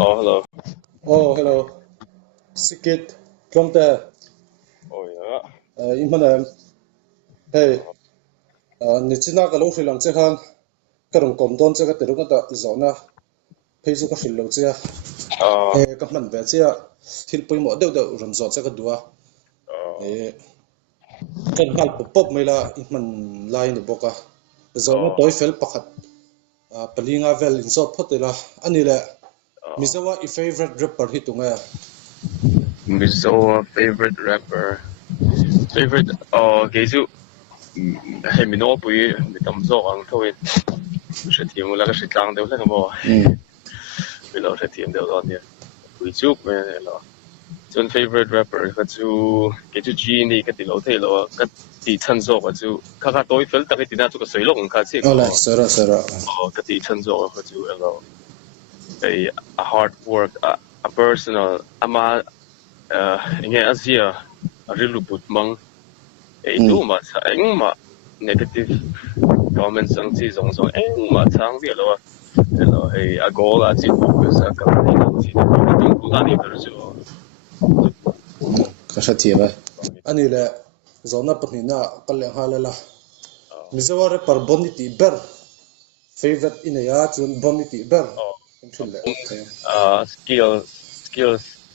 Oh, hello. Oh, hello. Sikit from the Oh, yeah. Imana. Hey, Nichina ka lo filang chehan karong komdon cheka terunga ta Zawhna pheizu ka fil lo chia Uh, ka man ve chia thil pui mo deuh deuh ram zo cheka dua uh, kan hal pop mai la man lai ni boka Zawhna uh, toy fel pakhat palinga vel in zo photela ani le uh, mizawa I favorite rapper hi tunga Mizo favorite rapper. Favorite, Geju, hey, Mino Pui, Mitamzo, ang Toy, Shatim, like a Shitang, they were like a more below Shatim, they were on here. We took, man, Chung favorite rapper, got to get to Genie, get the Lotelo, got the Tanzo, got to Kakatoy felt that it did not took a so long, cut it, ola sara got the Tanzo, got to a hard work, a personal, nghe Asia rilu but mang itu ma sa eng ma negative comments ang chi zong zong eng ma chang dia lo hey a goal a chi focus a ka ni chi tung ku ni ber chu ka shatima ani le Zawhna panina kaleng halala Mizawa rapper boniti ber favorite inaya chun boniti ber imthille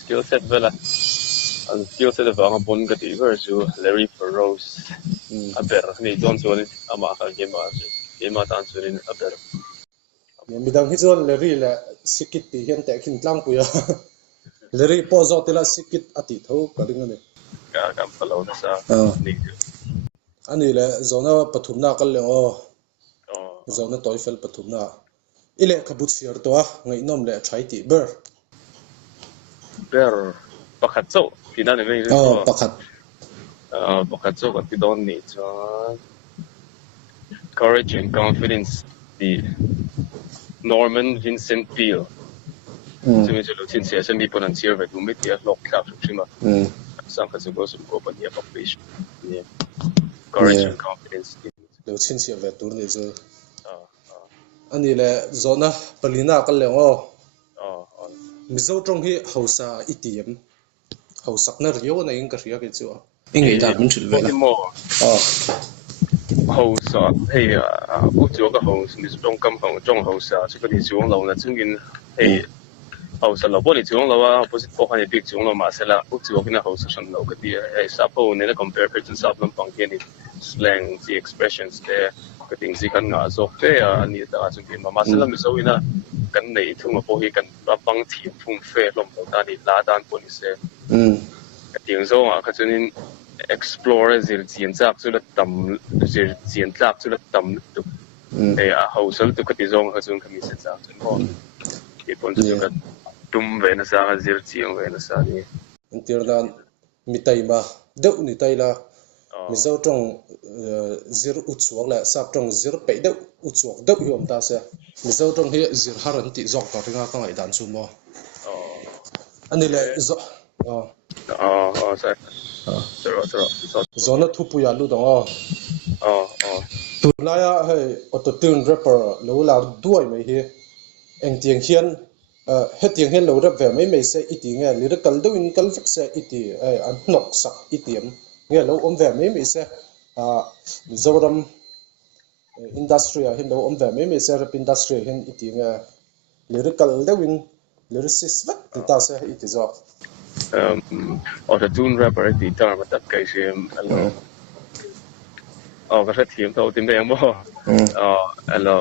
skill set vela an skill set va bon ka ti ver chu Larry Ferrose a ber ni don chu ni ama ka game tan chu ni a ber midang hi chon leri le sikit ti hian te khin tlang puya leri po zo tela sikit ati tho kaling ani ka kam palo na sa ni ani le Zawhna pathumna kalleng o oh Zawhna toifel pathumna ile khabut siar to a ngai nom le thai ti ber ber pakhat zo ti na ne mai zo pakhat pakhat zo ka ti don ni cho courage and confidence the Norman Vincent Peale so mi lo tin sia mi pon an sia ve du mit ya lok klap chima sang ka zo so ko pa dia population yeah courage and confidence lo chin sia ve tur ni zo ani le Zawhna palina kalleng o mizo tong hi hausa itiem hausak na riyo na ing ka riya ke chu ingai da mun thil vela ho sa hey u chu ka ho mi tong kam ho tong ho sa chu ka ni chu lo na chung in hey ho sa lo bo ni chu lo wa opposite ko han big chu lo ma se la u chu ka na ho sa shan lo ka ti hey sa po ne na compare person sa lam pang ke ni slang the expressions there ka ting si kan nga zo pe ani ta chu ki ma se la mi so ina kan nei thung ma po hi kan ba pang thi phum fe lom lo ta ni la dan po ni se ka ting zo ka chu nin explore zir zian chak chu la tam zir zian chak chu la tam tu a hausal tu ka ti zong ha chung khami se chak chen mo ki pon chu ka tum ve na sa zir chiang ve na sa ni antirnan mitai ma deuh ni taila mizo tong zir uchuak la sap tong zir pe deuh uchuak deuh yom ta se mizo tong hi zir haran ti zok ta ringa ka ngai dan chu mo ani le zo sa Zawhna thu puya lu dong tulaya hey auto tune rapper lo la duai mai hi eng tiang hian he tiang hian lo rap ve mai se iti nge lyrical do in kal fik se iti an nok sak itiam nge lo om ve mai se Mizoram industry hin lo om ve mai se rap industry hin iti nge lyrical do in lyricist vat ta se iti zo auto tune rapper ti tar ma tak kai sim alo ka sa thiam tho tim beng mo alo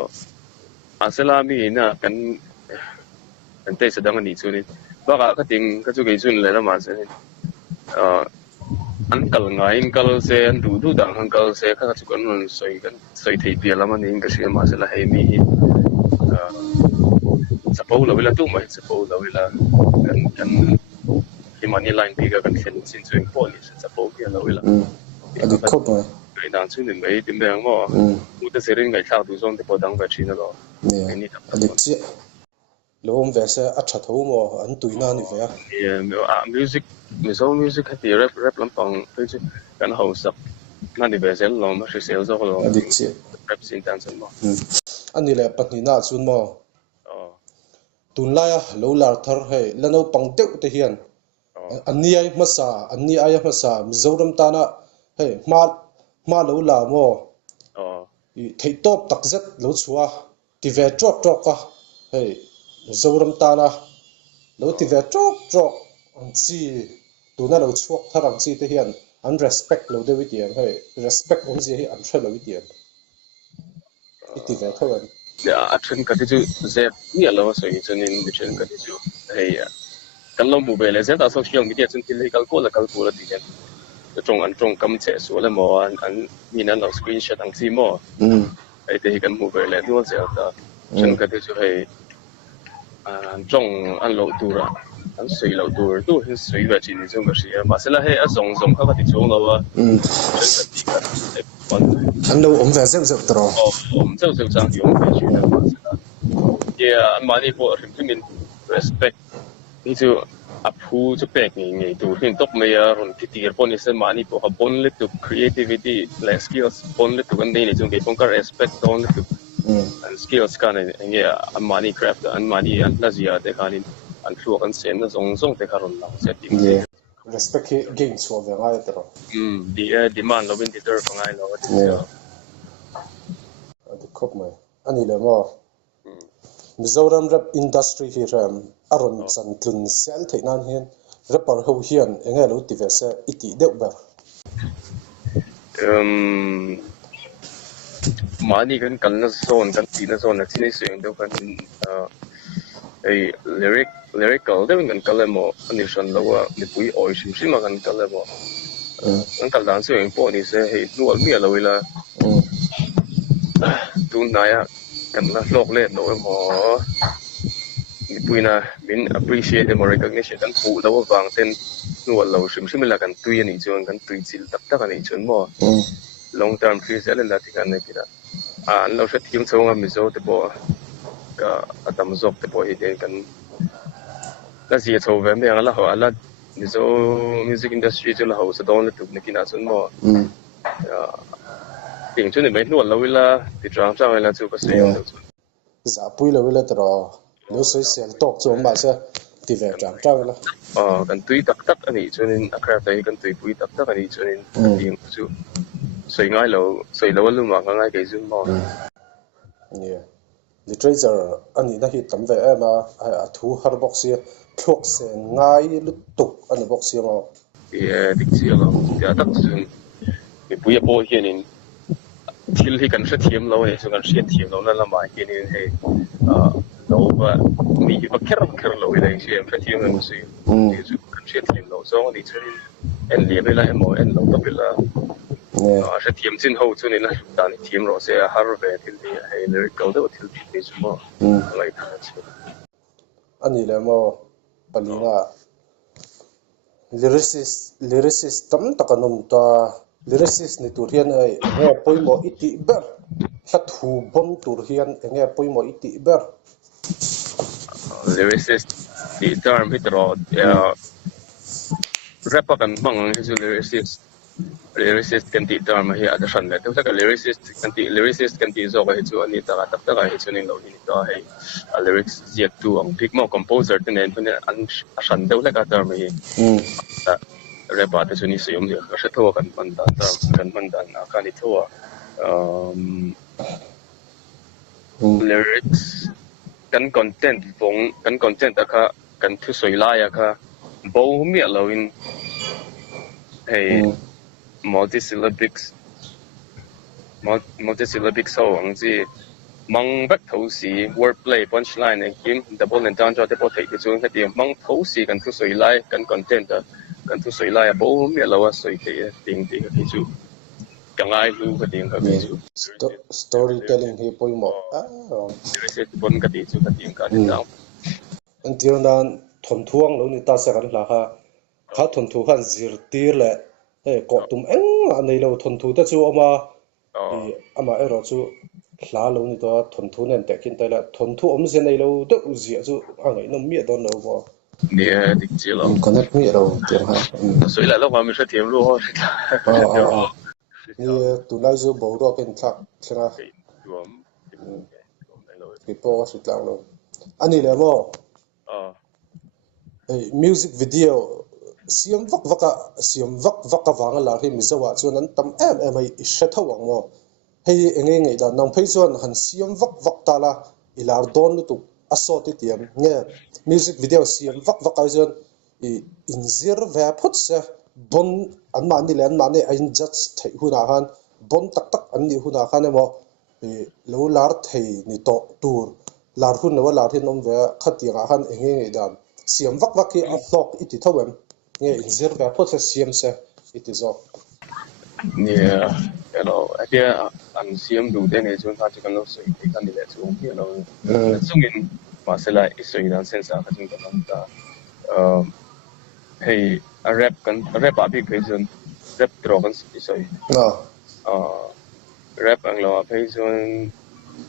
asela mi na kan te sa dang ni chu ni ba ka ting ka chu ge chun le la ma se an kal ngai in kal se an du dang an kal se ka chu kan nun soi thei pia la ma ni ka se ma se la he mi sapo lo la tu mai sapo lo la kan hi mani line pi ga kan khen sin chu po ni sapo pia lo la adi khop mai kai dan chu ni mai tim beng mo mu te se rin ngai thak du zon te po dang ba chi na lo ni adi chi lo om ve se a tha tho mo an tuina ni ve music music hati rap lampang tu kan house na di bezel lo ma se sales lo adi chi rap sin tan mo ani le patni na chun mo tun lai lo lar thar hei lano pangteu te hian anni ai masa mizoram ta na hei ma lo la mo thei top tak zet lo chua ti ve trok ka hei mizoram ta na lo ti ve trok an chi tuna lo chuak tharang chi te hian an respect lo de witiam hei respect on ji hi an thre lo witiam iti ve thawan a then ka chu zep ni alo so i chunin mi then ka chu hei kan lo mu be le zeta social media chun til kal ko la ti gen trong kam che su le mo an ni na lo screenshot ang chi mo ai te kan mu be le dual se ta chen ka chu hei trong an lo tu ra an sui lo tu hin sui ba chi ni chung ka sia ma se la hei a zong ka ti chung lo wa chen ka ti ka an lo ve zep tro zeu zang yong pe chu na ma se la an ma ni po rim min respect ni chu a phu chu pek ni tu hin tok me ya ron ti tir pon is ma ni po ha bon le to creativity like skills bon le to kan ni chung ke pon ka respect don le to and skills kan nge an ma ni craft an ma ni an la zia te kan an thu kan sen na zong te karon la se ti respect he gain so ve ngai tro demand lo bin ti ter pa ngai lo ti adu khop mai ani le mo Mizoram rap industry hi ram aron chan tlun sel theinan hian rapper ho hian enge lo ti ve se iti deuh ber mani kan na zone kan ti na zone na chini sing do kan ei lyrical de kan kalemo ani shan lo wa ni pui oi sim kan kalemo kan kal dan sing po ni se hei nual mi lo ila tu na ya kan na lok le no mo ni pui na min appreciate mo recognition kan pu lo wang ten nual lo sim la kan tui ani chuan kan tui chil tak ani chuan mo long term future la ti kan ne kira an lo sha thim chonga mi zo te bo ka atam zok te bo hi den kan la zia cho ve me ala ho ala mi zo music industry chu la ho sa don le tu ne kina chun mo ting chu ni me nual lo ila ti tram cha ila chu ka se lo chu za pui lo ila tro lo soi sel tok chu ma se ti ve tram tra la kan tui tak ani chunin a craft ai kan tui pui tak ani chunin ting chu soi ngai lo lu ma ngai ke zum mo literature ani na hi tam ve ma a thu har box ya thok se ngai lu tuk ani box ya ma dik chi lo ya tak chun mi pui a po hianin thil hi kan hre thiam lo e chu kan hriat thiam lo na lama hianin hei lo ba mi hi ba ker lo i dei siam hre thiam lo si chu kan hriat thiam lo so ni chunin en le be la emo en lo to be la sẽ thiam chin ho chu ni na dan thiam ro se har ve thil ni hei lyrical de thil pi ni chu mo lai tha chu ani le mo palinga lyricist tam takanum ta lyricist ni tur hian ai nge poimo iti ber hat hu bom tur hian nge poimo iti ber lyricist the term hitro rap kan mang chu lyricist kan ti term hi ada shan le tu ka lyricist kan ti zo ga chu ani ta ta ga hi chu ni lo ni ta hei lyrics yet tu ang pick mo composer ten an shan de le ka term hi rap ta chu ni se yom ka sha tho kan man dan na ka ni tho lyrics kan content ka kan thu soi la ya ka bo mi lo in hei multisyllabic so ang ji mang bak tho si wordplay punchline and him double and down te po thei chu ka ti mang tho si kan thu soi lai kan content kan thu soi lai bo mi lo wa soi te ting ti ka chu kangai lu ka ting ka chu storytelling hi poimo se bon ka ti chu ka ting ka ni dang antir nan thon thuang lo ni ta sa kan la kha thon thu khan zir tir le ko tum eng anei lo thon thu ta chu ama ero chu hla lo ni to thon thu nen te kin ta la thon thu om se nei lo de u zia chu angai no mi don lo bo ni dik chi lo connect mi ro tir ha soi la lo ma mi sha thiam lu ho ni tu lai zo bo ro ken thak thra duhawm ki po wa sitlang lo ani le mo music video siam vak vaka wanga la hi mi zawa chuan an tam em ai isha thawang mo hei engei da nang phei chuan han siam vak ta la ilar don lu tu asot ti tiam nge music video siam vak ai chuan in zir ve phut se bon an ma ni len ma ne ain judge thei huna han bon tak an ni huna khan emo lo lar thei ni to tur lar hun no lar hin nom ve khatia han engei dan siam vak ki a thok iti thawem nge in zir ve phut se siam se iti zo yeah dia an siam du den e chun ha chi kan lo sei kan ni le chu chung in masala isoi dan sensa ka chung kan ta hey a rap abi ke chun rap drogan isoi rap ang lo pe chun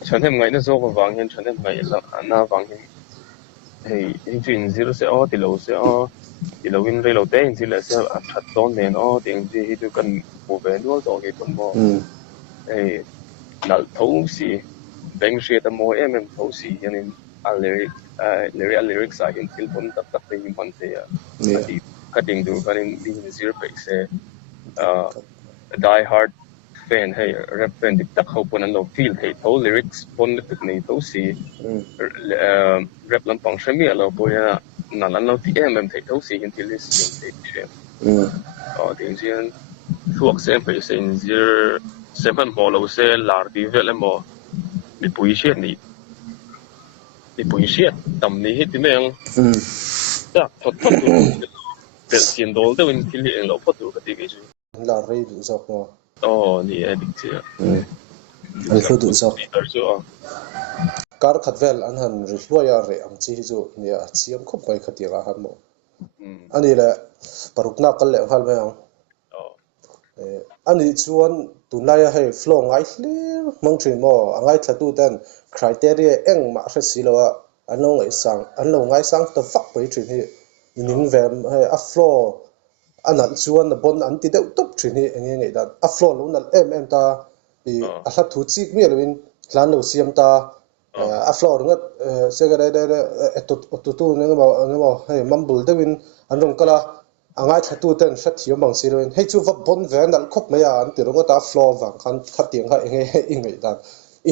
chon hem ngai na zo ko wang hen chon hem ngai la na wang hen hey jin zero se o ti lo se o ti lo win re lo te in ti la se a that don nen o ting ji hi tu kan bu ve dual to ke tum mo hey nal thou si beng she ta mo thou si yanin a lyrics a hin til pon tak te hin pon te ya cutting du kan in zero pe se die hard fan hey rap fan dik tak ho pon an lo feel hey thou lyrics pon le tuk nei thou si rap lam pang shami lo boya na lan lo ti thei thou si hin til is te che ding jian thuak sem pe se in zir seven mo lo se lar di vel mo mi pui she ni tam ni hit meng ta thot du pel sin dol de win til en lo phot du ka ti ge ju la rei du zok mo ni edik che al khu du zok kar khatvel an han ri hloya re ang chi chu nia chiam khop mai khatia han mo ani la parukna kal le hal me ang ani chuan tunlaya hei flow ngai hlir mang thin mo angai thatu ten criteria eng ma hre silowa anlo ngai sang to fak pai thin hi ining vem hei a flow anal chuan na bon an ti deuh top thin hi engei dan a flow lo nal em ta a hla thu chik mi loin hlan lo siam ta a flow ringa segare de tu ngemo hei mambul dewin anrong kala angai thatu ten hra thiam bang siloin hei chu va bon ve nal khop maya an ti ronga ta flow wang khan khatiang ha engei dan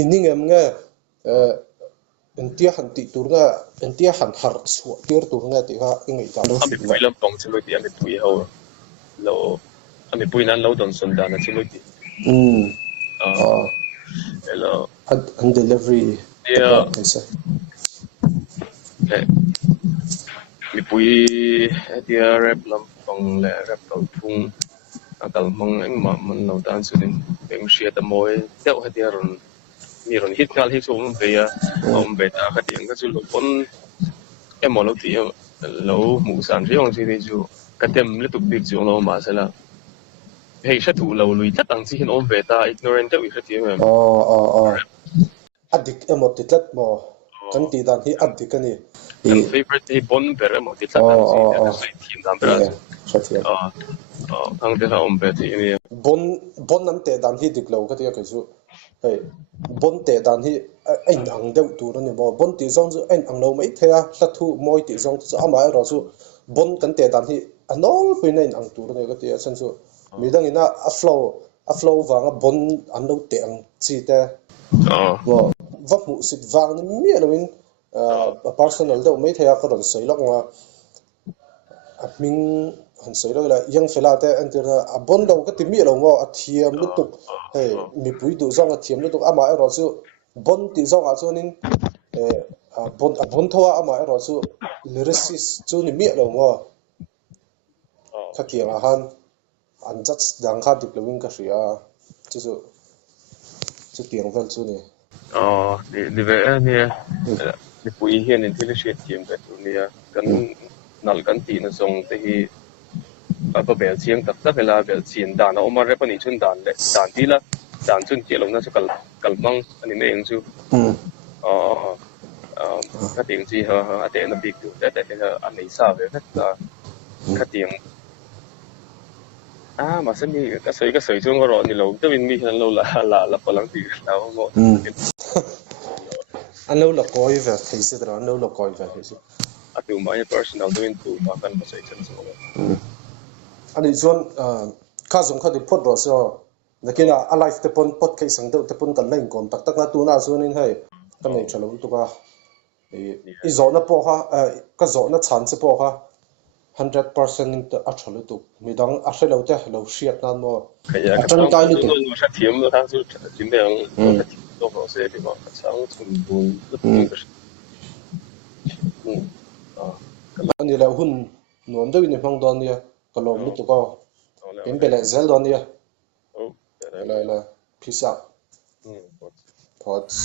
ining em nge entia han ti turga entia han har chu tir turga ti ha engei dan ami pui lam tong chilo ti ami pui ho lo ami pui nan lo don son dan chilo ti hello and delivery yeah mi pui dia rap lam tong le rap tol thung akal mong eng ma man lo dan sunin beng shia ta moi deuh ha dia ron mi ron hit kal hi chung be ya be ta ka tiang ka chu lo pon em lo ti lo mu san riong chi ni chu ka tem le tu big chu lo ma sala hei sha tu lo lui ta tang chi hin be ta ignorant deuh ha ti em adik emot ti tlat mo kan ti dan hi adik ani favorite hi bon ber mo ti tlat dan chi tin dan ber ang de ha be ti ni bon nan te dan hi dik lo ka ti ka chu hei bon te dan hi ein ang deuh tur ani mo bon ti zong chu ein ang lo mai thea hlathu moi ti zong chu ama ro chu bon kan te dan hi anol pin ein ang tur ani ka ti chan chu midang ina a flow wanga bon an lo te ang chi te va mu sit wang ni mi loin personal deuh mai thea ka ron sei lok nga a ming han sei lo la yang fela te enter a bon lo ka ti mi lo mo a thiam lu tuk hei mi pui du zong a thiam lu tuk ama ro chu bon ti zong a chuanin a bon thowa ama ro chu lyricist chu ni mi lo mo khatia han an judge dang kha dik lovin ka ria chu tiang vel chu ni ni ve ni ni pui hian in thil she thiam ka tu ni kan nal kan ti na zong te hi apa bel chiang tak tak la bel chin dan o ma re pani chun dan le dan ti la dan chun ke lo na chu kal mang ani ne eng chu ka ting chi ha ate na big tu te an nei sa ve ka ka ting mà xem đi cái sợi chuông có rồi thì lâu tới bên mi lâu là có lăng thì nào không anh lâu là coi về thấy sự đó anh lâu là coi về thấy sự atu mai personal doin tu ma kan ba sai chen so ani chuan kha zum kha di phot ro so nakina alive te pon pot kai sang te pon kan lain kon tak tak na tu na chuan in hei kan nei thalo tu ka i zo na po ha ka zo na chan se po ha 100% a thalo tu midang a hrelo te lo hriat nan mo kaya a ka tan chang tai ni tu tu no sa thiam no ta chu jin bang no ta to ho se bi ma ka chang chung bun ani la hun nuam do ni hmang don nia kalom ni tu ko pin bele zel don nia oh la la peace out mm pots